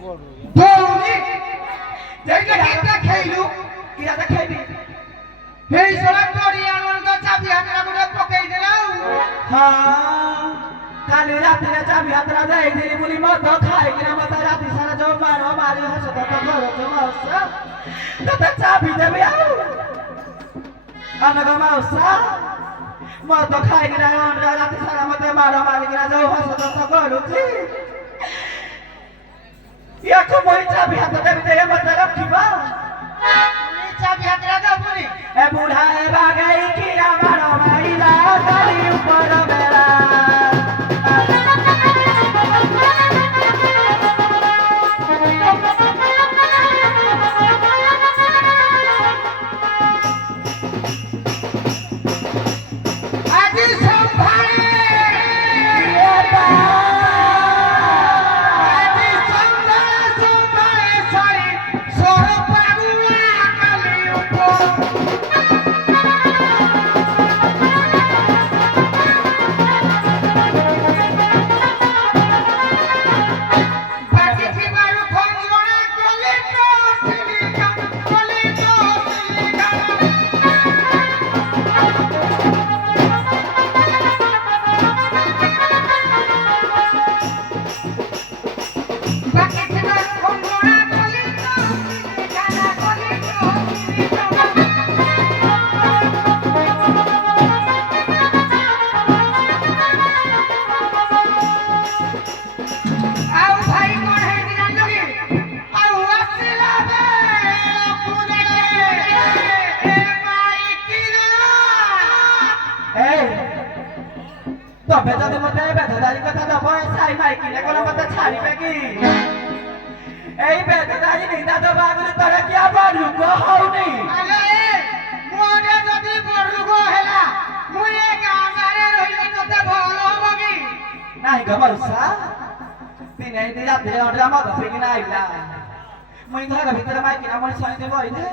দৌড়ি দেখে একটা খেইলু কি আদা খাইবি এই সরা তোরি আনন্দ তো চাবি হাতরা করে পকাই দিলাও হ্যাঁ কালি রাতে চাবি হাতরা দেই দিলি বলি মদ খাই কিনা মত রাতে সারা জো মারো মারি হাসো তো করো তো মাসা তো চাবি দেবে আও আনগো মাসা মদ খাই কিনা রাতে সারা মত মারো মারি কিনা জো হাসো তো করো তি ইয়াকো মই চাবি হাত দেবে দে মত রাখিবা চাবি হাত রাখা বলি এ বুড়া এ বাগাই কি আমার মাইলা গাড়ি উপর বেলা বেদনে মতে বেদদারি কথা দব সাই মাইকি নে কোন মতে ছাড়িবে কি এই বেদদারি নিন্দা দবা আগুনে তোরে কি আবার রুগ হউনি আরে মোরে যদি বড়রুগ হেলা মুই এ গাঁরে রইলে তোতে ভালো হবো কি নাই গো মৌসা তিনে দি রাতে অড্রা মদ ফিকি না আইলা মুই ঘর ভিতরে মাইকি না মই সই দেব ইনে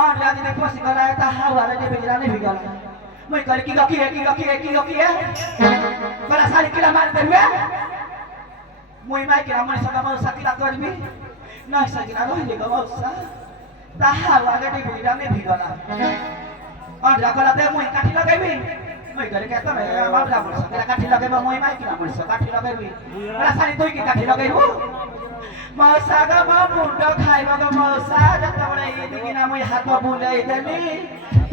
অড্রা দিনে পসি গলায় তা হাওয়ারে দেবে জানে ভিগলা মই করে কি গকি বলা সারি কিলা মার দেবে মই মাই কিলা মই সকা মৌসা কিলা করবি না সাকিনা রইলে গো মৌসা তাহা লাগে দি বিরানে ভিগলা অড্রা কলাতে মই কাঠি লাগাইবি মই করে কে তো আমার না মৌসা কেলা কাঠি লাগাইব মই মাই কিলা মৌসা কাঠি লাগাইবি বলা সারি তুই কি কাঠি লাগাইবু মৌসা গো মুন্ড খাইব গো মৌসা যত বড় এদিকে না মই হাত বুলাই দেবি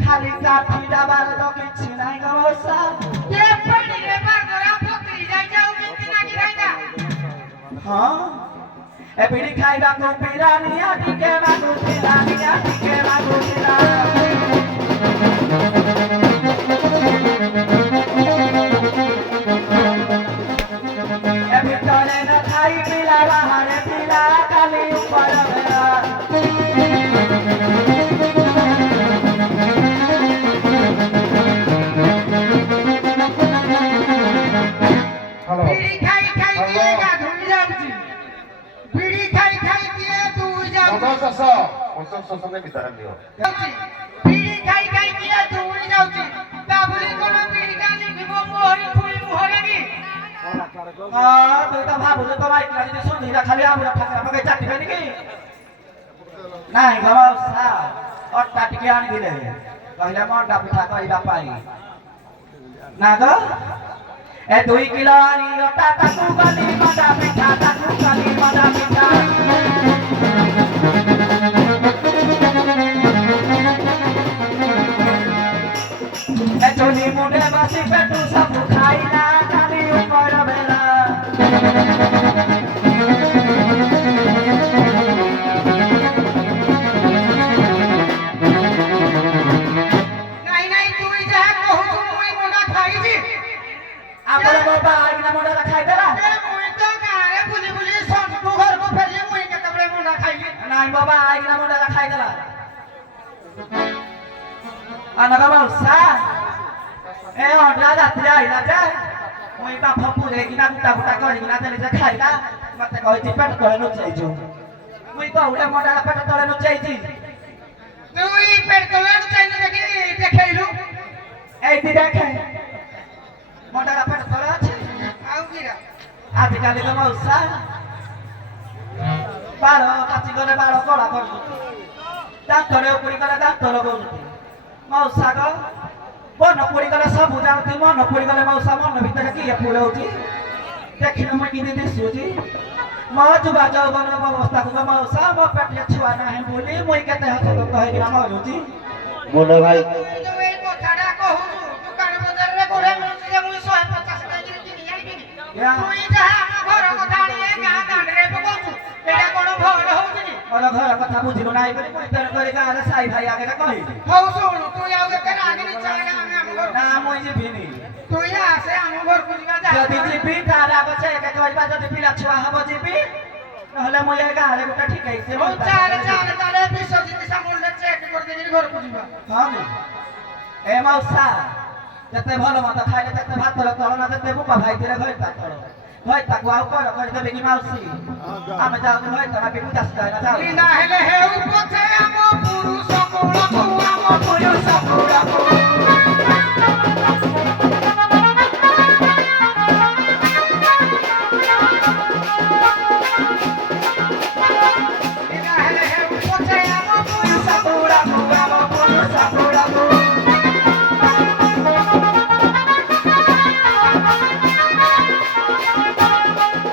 খালি কাঠি ডাবার তো কিছু নাই গো মৌসা কে পড়ি রে বাগরা পকড়ি যাই যাও কিতি না গিরাইনা হ্যাঁ এ বিড়ি খাইবা কো বিরানি আটিকে মাগু বিরানি আটিকে মাগু বিরানি এ ভিতরে না খাই পিলা বাহারে পিলা কালি উপর বেলা সঙ্গে বিতরণ দিও বিড়ি খাই খাই দিয়ে দৌড়ি যাଉଛି তা বলি কোন বিড়ি গানি দিব মোহরি ফুলি মোহরে কি তুই তো ভাবুছ তো মাইক লাগি সন্ধিরা খালি আমরা ঠাকুর আমাকে চাটিবে নাকি নাই গমসা অট্টা টিকে আনি দিলে কহিলা মন্ডা পিঠা কইবা পাই না গো এ 2 কিলো আনি অট্টা তাকু গালি মন্ডা পিঠা তাকু গালি মন্ডা পিঠা চলি মুডে বাসি পেটু সব খাই না কালি উপর বেলা নাই নাই তুই যা কহু মুই মুডা খাইছি আপন বাবা আইনা মুডা খাই দেলা মুই তো গারে বুলি বুলি সবকু ঘর কো ফেলি মুই কেতবে মুডা খাইলি নাই বাবা আইনা মুডা খাই দেলা আনাগা মৌসা এ অড্রা যাত্রা আইলা যে মুই বাপ পুরে কিনা গুটা গুটা করি কিনা দেলি যে খাইলা মতে কইছি পেট তলে নুচাইছো মুই কউলে মোডা পেট তলে নুচাইছি তুই পেট তলে নুচাই না দেখি দেখাইলু এই দি দেখে মোডা পেট তলে আছে আউ কিরা আজকালি তো মৌসা ବାଳ କାଚିଗଲେ ବାଳ କଳା କରୁଛନ୍ତି ଦାନ୍ତରେ ଉପୁଡ଼ିଗଲେ ଦାନ୍ତ ଲଗାଉଛନ୍ତି ମଉସା ଗ ମନ ପୋଡ଼ିଗଲେ ସବୁ ଜାଣୁଛି ମନ ପୋଡ଼ିଗଲେ ମଉସା ମନ ଭିତରେ କିଏ ପୁରଉଛି ଦେଖିଲେ ମୁଁ କେମିତି ଦିଶୁଛି ମୋ ଯୁବା ଯୌବନ ଅବସ୍ଥାକୁ ମଉସା ମୋ ପେଟରେ ଛୁଆ ନାହିଁ ବୋଲି ମୁଇଁ କେତେ ହସତ ହେଇକିନା ମରୁଛି ମୁନ ଭାଇ ଯୋଉ ଏଇ କଥାଟା କହୁଛୁ ଦୋକାନ ବଜାରରେ କୋଡେ ମିଳୁଛି ଯେ ମୁଁ 150 ଦେଇକିରି କିଣି ଆଣିବିନି ତୁଇ ଯାହା ଆମ ଘର କଥା ଆଣି ଏ ଗାଁ ଦାଣ୍ଡରେ ପକଉଛୁ ଏଇଟା କଣ ଭଲ ହଉଛି କି ମୋର ଘର କଥା ବୁଝିବୁ ନାହିଁ ବୋଲି ମୁଇଁ ତେଣୁ କରି ଗାଁରେ ସାଇ ଭାଇ ଆଗରେ କହିଲି ହଉ ଶୁଣୁ ତୁଇ ଆଉ ଏତେ ରାଗିନି ଚାଲେ ଆମେ ଆମ ଘର ନା ମୁଇଁ ଯିବିନି ତୁଇ ଆସେ ଆମ ଘରକୁ ଯିବା ଯଦି ଯିବି ତାର ଆଗ ଚେକ କରିବା ଯଦି ପିଲା ଛୁଆ ହବ ଯିବି ନହେଲେ ମୁଁ ଏ ଗାଁରେ ଗୋଟେ ଠିକେଇଛି ହଉ ଚାଲେ ଚାଲେ ଚାଲେ ବିଶ୍ୱଜିତ ସାମୁଲରେ ଚେକ୍ କରିଦେଇକିରି ଘରକୁ ଯିବା ହଁ ଏ ମଉସା ଯେତେ ଭଲ ମତ ଖାଇଲେ ଯେତେ ଭାତର ତଳ ନା ଯେତେ ବୁପା ଭାଇଥିଲେ ଘଇତା ତଳ ଘଇତାକୁ ଆଉ କର କରିଦେବି କି ମାଉସୀ ଆମେ ଯାଉଛୁ ଘଇତା ବାକି ପୂଜା ସୁଧାଇନା ଯାଉ ବିନା ହେଲେ ହେଉ ପଛେ ଆମ ପୁରୁଷ କୂଳକୁ ଆମ ପୁରୁଷ କୂଳକୁ ବିନା ହେଲେ ହେଉ ପଛେ ଆମ ପୁରୁଷ କୂଳକୁ ଆମ ପୁରୁଷ କୂଳକୁ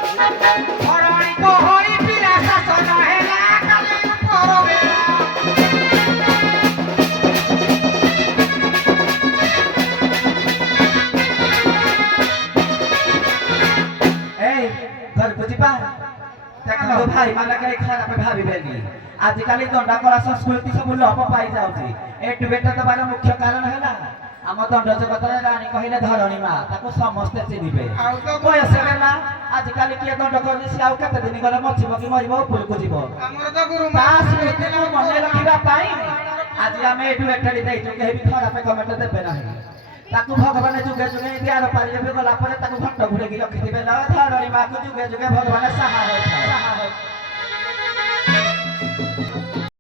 ଧରଣୀ ପହରି ପିଲା ଶାସନ ହେଲା କାଲି ଉପର ବେଳା এই ঘরକୁ ଯିବା ଦେଖନ୍ତୁ ଭାଇ ମାନେ କେହି ଖରାପ ଭାବିବେନି ଆଜିକାଲି ଦଣ୍ଡା କଳା ସଂସ୍କୃତି ସବୁ ଲୋପ ପାଇଯାଉଛି ଏ ଡିବେଟ ଦେବାର ମୁଖ୍ୟ କାରଣ ହେଲା ଆମ ଦଣ୍ଡ ଜଗତରେ ରାଣୀ କହିଲେ ଧରଣୀ ମା ତାକୁ ସମସ୍ତେ ଚିହ୍ନିବେ ଆଉ ତ ବୟସ ହେଲା ଆଜିକାଲି କିଏ ଦଣ୍ଡ କରୁଛି ସେ ଆଉ କେତେ ଦିନ ଗଲେ ମରିବ କି ମରିବ ଉପରକୁ ଯିବ ଆମର ତ ଗୁରୁ ତା ସ୍ମୃତିକୁ ମନେ ରଖିବା ପାଇଁ ଆଜି ଆମେ ଏଠୁ ଏଠାରି ଦେଇଛୁ କେହି ବି ଖରାପ କମେଣ୍ଟ ଦେବେ ନାହିଁ ତାକୁ ଭଗବାନ ଯୁଗେ ଯୁଗେ ଏମିତି ଆର ପାରିବେ ଗଲା ପରେ ତାକୁ ଘଣ୍ଟ ଘୁରେଇକି ରଖିଥିବେ ଧରଣୀ ମାକୁ ଯୁଗେ ଯୁଗେ ଭଗବାନ ସାହା ହୋଇଥାଏ